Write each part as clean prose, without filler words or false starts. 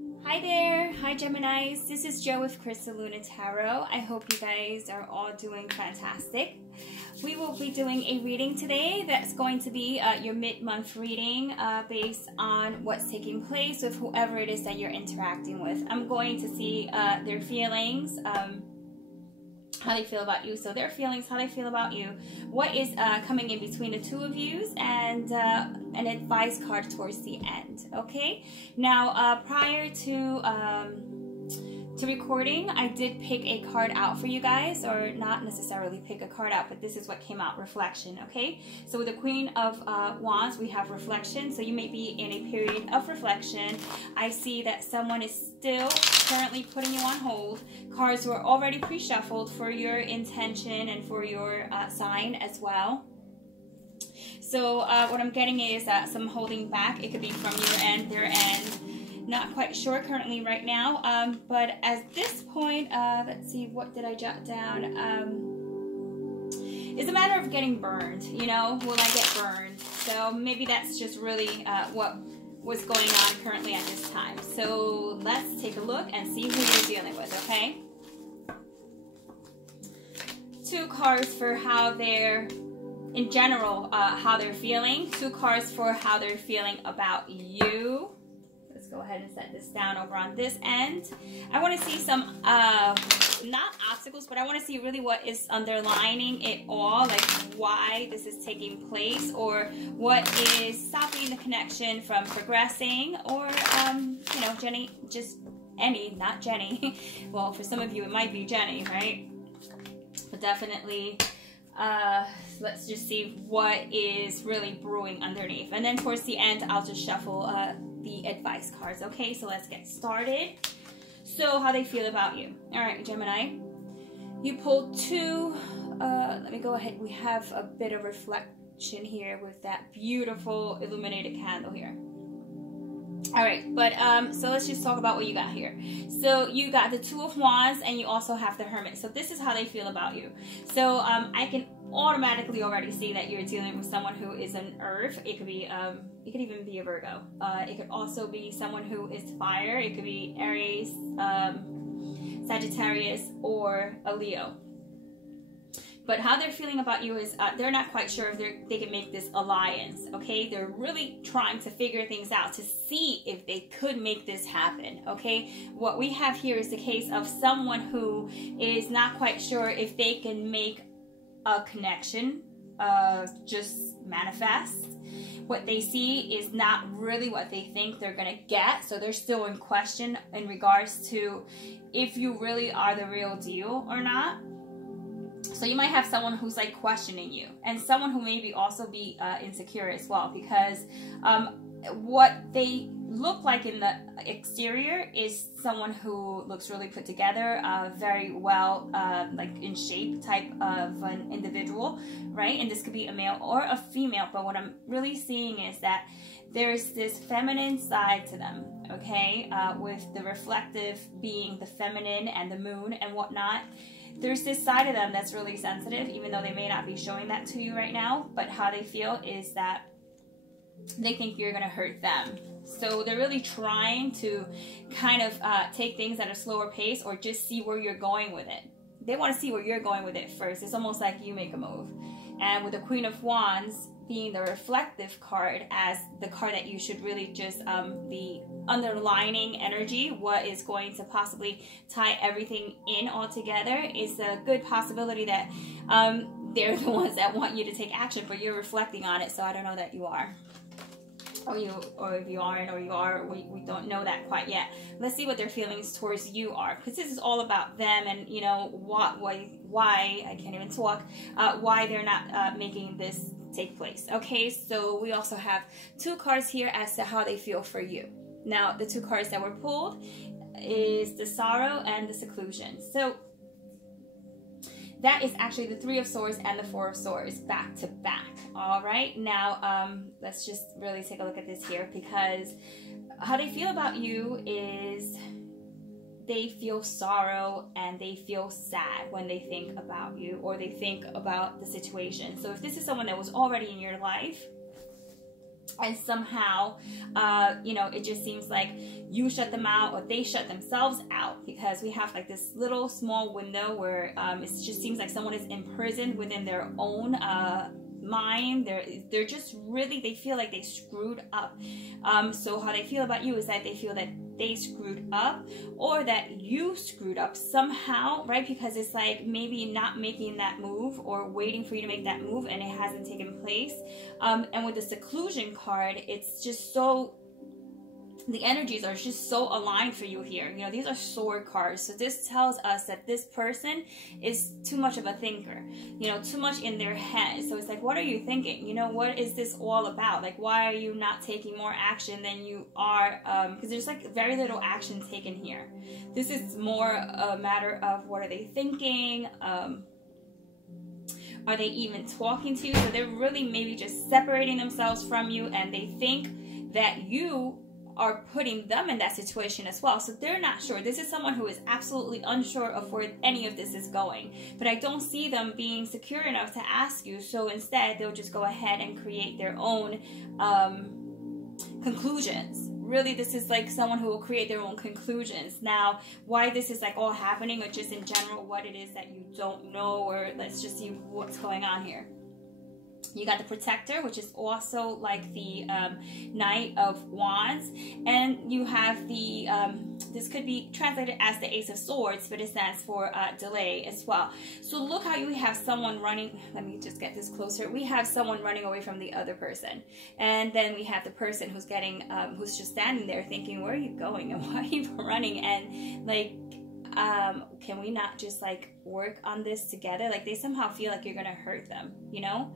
Hi there, hi Geminis, this is Jo with Crystal Luna Tarot. I hope you guys are all doing fantastic. We will be doing a reading today that's going to be your mid-month reading based on what's taking place with whoever it is that you're interacting with. I'm going to see their feelings, how they feel about you. So their feelings, how they feel about you, what is coming in between the two of you, and an advice card towards the end. Okay, now prior to recording, I did pick a card out for you guys, or not necessarily pick a card out, but this is what came out: reflection. Okay, so with the Queen of Wands, we have reflection. So you may be in a period of reflection. I see that someone is still currently putting you on hold. Cards were already pre-shuffled for your intention and for your sign as well. So what I'm getting is some holding back. It could be from your end, their end. Not quite sure currently right now, but at this point, let's see, what did I jot down? It's a matter of getting burned, you know, will I get burned? So maybe that's just really what was going on currently at this time. So let's take a look and see who you're dealing with, okay? Two cards for how they're, in general, how they're feeling. Two cards for how they're feeling about you. Go ahead and set this down over on this end. I want to see some not obstacles, but I want to see really what is underlining it all, like why this is taking place, or what is stopping the connection from progressing, or you know, Jenny, just any, not Jenny. Well, for some of you it might be Jenny, right? But definitely let's just see what is really brewing underneath, and then towards the end I'll just shuffle the advice cards. Okay, so let's get started. So how they feel about you. All right, Gemini, you pulled two. Let me go ahead. We have a bit of reflection here with that beautiful illuminated candle here. All right, but so let's just talk about what you got here. So you got the Two of Wands, and you also have the Hermit. So this is how they feel about you. So I can automatically already see that you're dealing with someone who is an Earth. It could be it could even be a Virgo. It could also be someone who is fire. It could be Aries, Sagittarius, or a Leo. But how they're feeling about you is they're not quite sure if they can make this alliance, okay? They're really trying to figure things out to see if they could make this happen, okay? What we have here is the case of someone who is not quite sure if they can make a connection just manifest. What they see is not really what they think they're gonna get, so they're still in question in regards to if you really are the real deal or not. So you might have someone who's like questioning you, and someone who maybe also be insecure as well, because what they look like in the exterior is someone who looks really put together, very well like in shape type of an individual, right? And this could be a male or a female, but what I'm really seeing is that there's this feminine side to them, okay? With the reflective being the feminine and the moon and whatnot. There's this side of them that's really sensitive, even though they may not be showing that to you right now, but how they feel is that they think you're going to hurt them. So they're really trying to kind of take things at a slower pace, or just see where you're going with it. They want to see where you're going with it first. It's almost like you make a move. And with the Queen of Wands being the reflective card, as the card that you should really just the underlining energy, what is going to possibly tie everything in all together, is a good possibility that they're the ones that want you to take action, but you're reflecting on it. So I don't know that you are, or if you aren't, or you are, we don't know that quite yet. Let's see what their feelings towards you are, because this is all about them, and you know why I can't even talk, why they're not making this take place. Okay, so we also have two cards here as to how they feel for you. Now the two cards that were pulled is the Sorrow and the Seclusion. So that is actually the Three of Swords and the Four of Swords back to back. All right, now let's just really take a look at this here, because how they feel about you is they feel sorrow and they feel sad when they think about you, or they think about the situation. So if this is someone that was already in your life, And somehow, you know, it just seems like you shut them out or they shut themselves out, because we have like this little small window where it just seems like someone is imprisoned within their own mind. They're just really, they feel like they screwed up. So how they feel about you is that they feel that they screwed up, or that you screwed up somehow, right? Because it's like maybe not making that move or waiting for you to make that move and it hasn't taken place. And with the seclusion card, it's just so, the energies are just so aligned for you here. You know, these are sword cards. So this tells us that this person is too much of a thinker, you know, too much in their head. So it's like, what are you thinking? You know, what is this all about? Like, why are you not taking more action than you are? Because there's like very little action taken here. This is more a matter of what are they thinking? Are they even talking to you? So they're really maybe just separating themselves from you, and they think that you are putting them in that situation as well. So they're not sure. This is someone who is absolutely unsure of where any of this is going. But I don't see them being secure enough to ask you. So instead, they'll just go ahead and create their own conclusions. Really, this is like someone who will create their own conclusions. Now, why this is like all happening, or just in general what it is that you don't know, or let's just see what's going on here. You got the Protector, which is also like the Knight of Wands, and you have the this could be translated as the Ace of Swords, but it stands for delay as well. So look how you have someone running. Let me just get this closer. We have someone running away from the other person, and then we have the person who's getting who's just standing there thinking, where are you going and why are you running? And like, can we not just like work on this together? Like, they somehow feel like you're gonna hurt them, you know?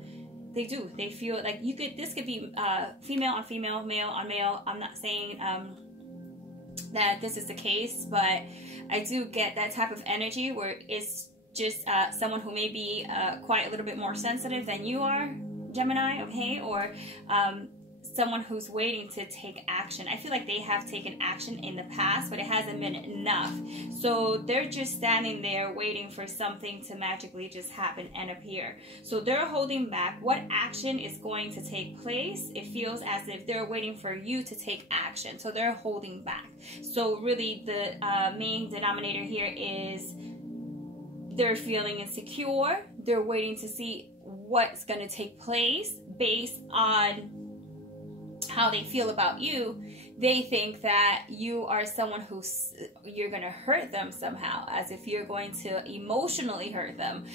They do. They feel like you could, this could be female on female, male on male. I'm not saying that this is the case, but I do get that type of energy where it's just someone who may be quite a little bit more sensitive than you are, Gemini, okay? Or someone who's waiting to take action. I feel like they have taken action in the past, but it hasn't been enough. So they're just standing there waiting for something to magically just happen and appear. So they're holding back. What action is going to take place? It feels as if they're waiting for you to take action. So they're holding back. So really the main denominator here is they're feeling insecure. They're waiting to see what's going to take place based on how they feel about you. They think that you are someone who's, you're going to hurt them somehow, as if you're going to emotionally hurt them.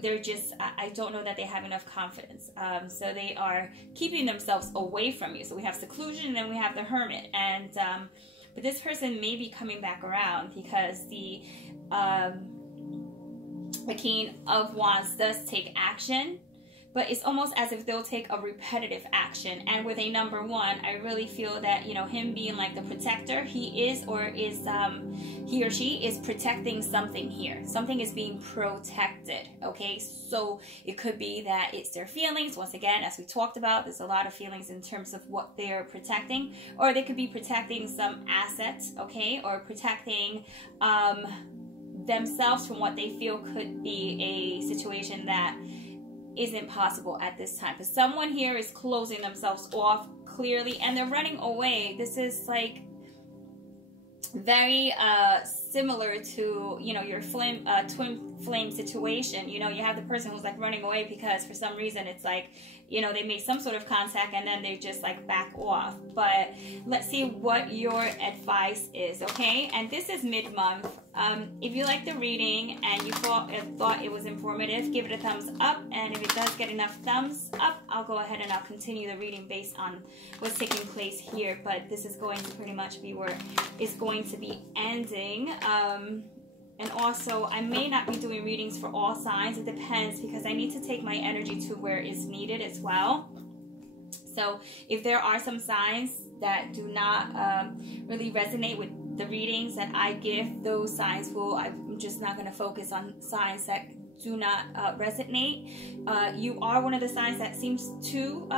They're just, I don't know that they have enough confidence. So they are keeping themselves away from you. So we have seclusion, and then we have the Hermit. And, but this person may be coming back around, because the King of Wands does take action. But it's almost as if they'll take a repetitive action. And with a number one, I really feel that, you know, him being like the protector, he is, or is, he or she is protecting something here. Something is being protected, okay? So it could be that it's their feelings. Once again, as we talked about, there's a lot of feelings in terms of what they're protecting. Or they could be protecting some assets, okay? Or protecting themselves from what they feel could be a situation that isn't possible at this time. Because someone here is closing themselves off clearly, and they're running away. This is like very similar to, you know, your twin flame situation. You know, you have the person who's like running away because for some reason it's like, you know, they made some sort of contact and then they just like back off. But let's see what your advice is, okay? And this is mid-month. If you like the reading and you thought it was informative, give it a thumbs up. And if it does get enough thumbs up, I'll go ahead and I'll continue the reading based on what's taking place here. But this is going to pretty much be where it's going to be ending. And also, I may not be doing readings for all signs. It depends, because I need to take my energy to where it's needed as well. So if there are some signs that do not really resonate with the readings that I give, those signs I'm just not going to focus on signs that do not resonate. You are one of the signs that seems to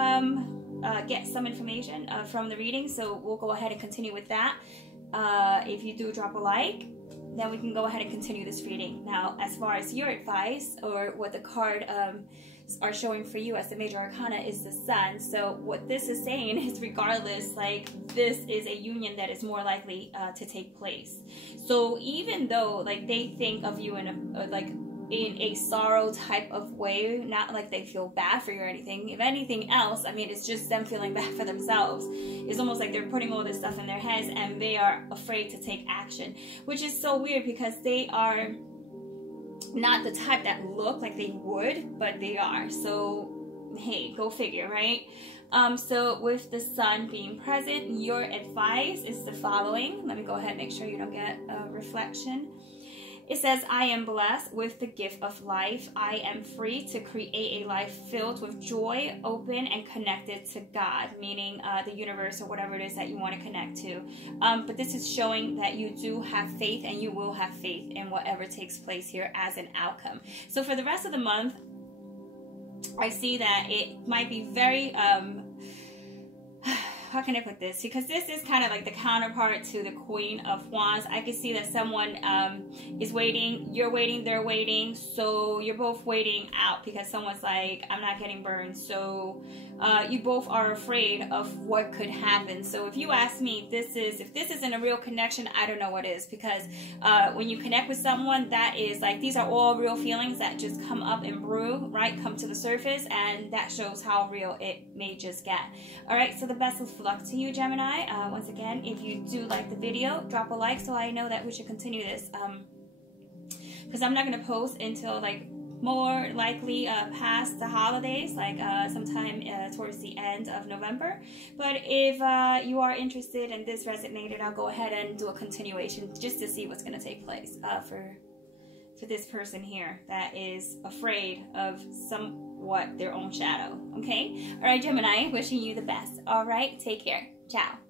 get some information from the reading, so we'll go ahead and continue with that. If you do drop a like, then we can go ahead and continue this reading. Now, as far as your advice or what the card are showing for you as the major arcana is the Sun. So what this is saying is, regardless, like, this is a union that is more likely to take place. So even though, like, they think of you in a sorrow type of way, not like they feel bad for you or anything. If anything else, I mean, it's just them feeling bad for themselves. It's almost like they're putting all this stuff in their heads and they are afraid to take action, which is so weird because they are not the type that look like they would, but they are. So hey, go figure, right? So with the Sun being present, your advice is the following. Let me go ahead and make sure you don't get a reflection. It says, I am blessed with the gift of life. I am free to create a life filled with joy, open, and connected to God, meaning the universe or whatever it is that you want to connect to. But this is showing that you do have faith, and you will have faith in whatever takes place here as an outcome. So for the rest of the month, I see that it might be very... how can I put this? Because this is kind of like the counterpart to the Queen of Wands. I can see that someone is waiting, you're waiting, they're waiting. So you're both waiting out because someone's like, I'm not getting burned. So you both are afraid of what could happen. So if you ask me, if this isn't a real connection, I don't know what is. Because when you connect with someone, that is like, these are all real feelings that just come up and brew, right? Come to the surface, and that shows how real it may just get. All right, so the best of luck to you, Gemini. Once again, if you do like the video, drop a like so I know that we should continue this. Because I'm not going to post until like more likely past the holidays, like sometime towards the end of November. But if you are interested and this resonated, I'll go ahead and do a continuation just to see what's going to take place for this person here that is afraid of somewhat their own shadow. Okay? All right, Gemini, wishing you the best. All right, take care. Ciao.